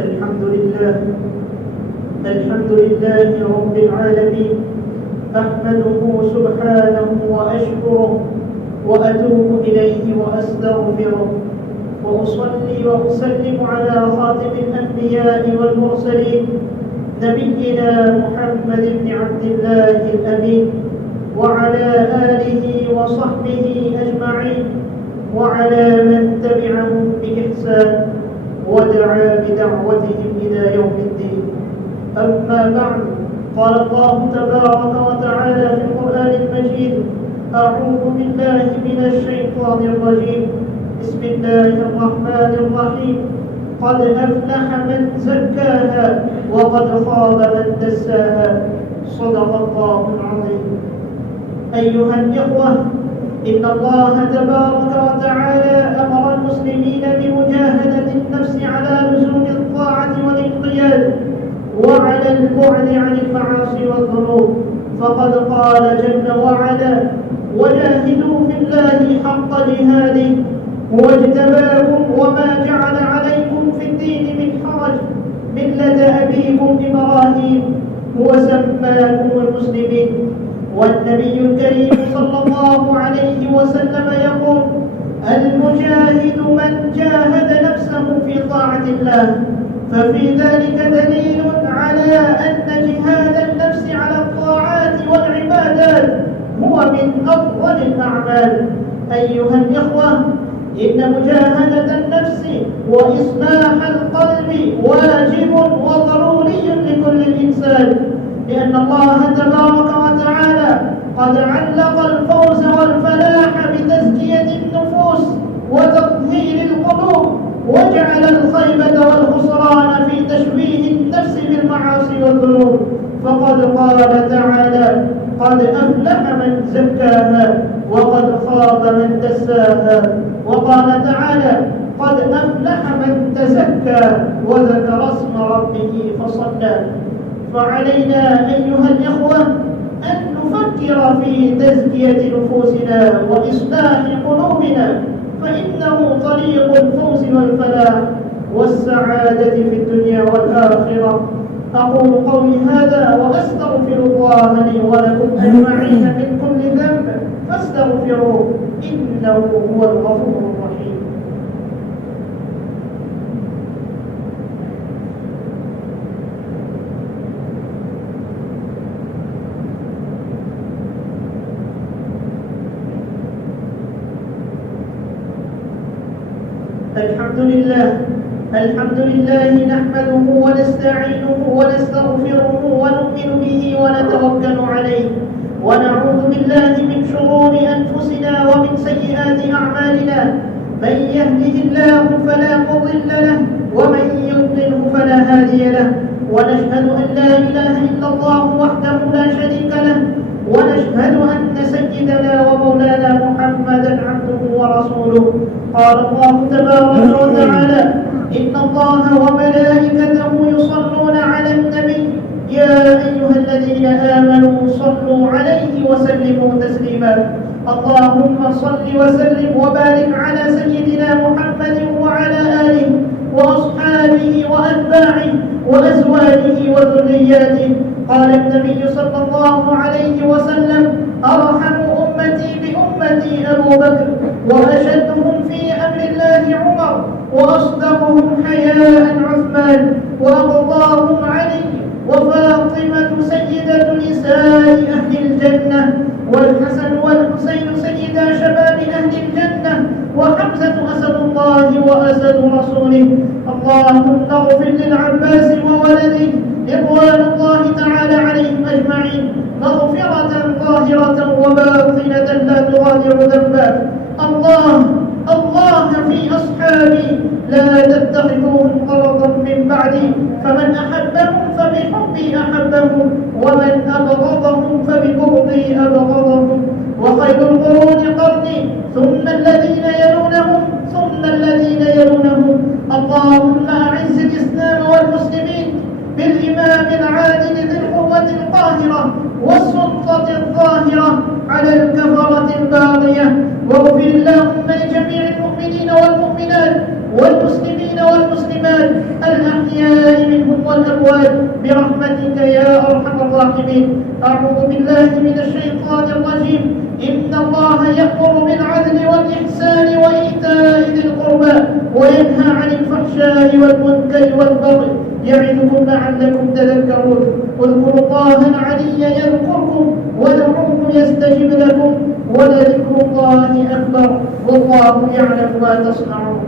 الحمد لله رب العالمين. أحمده سبحانه وأشكره وأتوب إليه وأستغفره، وأصلي وأسلم على خاتم الأنبياء والمرسلين نبينا محمد بن عبد الله الأمين، وعلى آله وصحبه أجمعين، وعلى من تبعهم بإحسان ودعا بدعوتهم إلى يوم الدين. أما بعد، قال الله تبارك وتعالى في القرآن المجيد: أعوذ بالله من الشيطان الرجيم، بسم الله الرحمن الرحيم. قد أفلح من زكاها وقد خاب من دساها. صدق الله العظيم. أيها الإخوة، إن الله تبارك وتعالى أمر المسلمين بمجاهدة النفس على لزوم الطاعة والانقياد، وعلى البعد عن المعاصي والذنوب، فقد قال جل وعلا: وجاهدوا في الله حق جهاده هو اجتباكم وما جعل عليكم في الدين من حرج ملة أبيكم إبراهيم هو سماكم المسلمين. والنبي الكريم صلى الله عليه وسلم يقول: المجاهد من جاهد نفسه في طاعة الله. ففي ذلك دليل على أن جهاد النفس على الطاعات والعبادات هو من أفضل الأعمال. أيها الإخوة، إن مجاهدة النفس وإصلاح القلب واجب وضروري لكل إنسان، لأن الله تبارك وتعالى قد علق الفوز والفلاح بتزكية النفوس وتطهير القلوب، وجعل الخيبة والخسران في تشويه النفس بالمعاصي والذنوب. فقد قال تعالى: قد أفلح من زكاها وقد خاب من دساها. وقال تعالى: قد أفلح من تزكى وذكر اسم ربه فصلى. فعلينا أيها الإخوة أن نفكر في تزكية نفوسنا وإصلاح قلوبنا، فإنه طريق الفوز والفلاح والسعادة في الدنيا والآخرة. أقول قولي هذا وأستغفر الله لي ولكم أجمعين من كل ذنب فاستغفروه إنه هو الغفور الرحيم. الحمد لله نحمده ونستعينه ونستغفره ونؤمن به ونتوكل عليه، ونعوذ بالله من شرور أنفسنا ومن سيئات أعمالنا. من يهده الله فلا مضل له ومن يضلله فلا هادي له، ونشهد أن لا إله إلا الله وحده لا شريك له، ونشهد أن سيدنا ومولانا محمدا عبده ورسوله. قال الله تبارك وتعالى: إن الله وملائكته يصلون على النبي يا أيها الذين آمنوا صلوا عليه وسلموا تسليما. اللهم صل وسلم وبارك على سيدنا محمد وعلى آله وأصحابه وأتباعه وأزواجه وذرياته. قال النبي صلى الله عليه وسلم: أرحم أمتي بأمتي أبو بكر، وأشدهم في أمر الله عمر، وأصدقهم حياء عثمان، وأقضاهم علي، وفاطمة سيدة نساء أهل الجنة، والحسن والحسين سيدا شباب أهل الجنة، وحمزة أسد الله وأسد رسوله. اللهم اغفر للعباس وولده رضوان الله تعالى عليهم أجمعين مغفرة ظاهرة وباطنة لا تغادر ذنبا. الله في أصحابي لا تتخذوهم غرضا من بعدي، فمن أحبهم فبحبي أحبهم، ومن أبغضهم فببغضي أبغضهم. وخير القرون قرني ثم الذين يلونهم ثم الذين يلونهم. اللهم أعز الإسلام والمسلمين بالإمام العادل ذي القوة القاهرة والسلطة الظاهرة على الكفرة الباغية. واغفر اللهم لجميع المؤمنين والمؤمنات والمسلمين والمسلمات الأحياء والأموات برحمتك يا أرحم الراحمين. أعوذ بالله من الشيطان الرجيم. إن الله يأمر بالعدل والإحسان وإيتاء ذي القربى وينهى عن الفحشاء والمنكر والبغي يعظكم لعلكم تذكرون. اذكروا الله العلي يذكركم وادعوه يستجب لكم ولذكر الله أكبر والله يعلم ما تصنعون.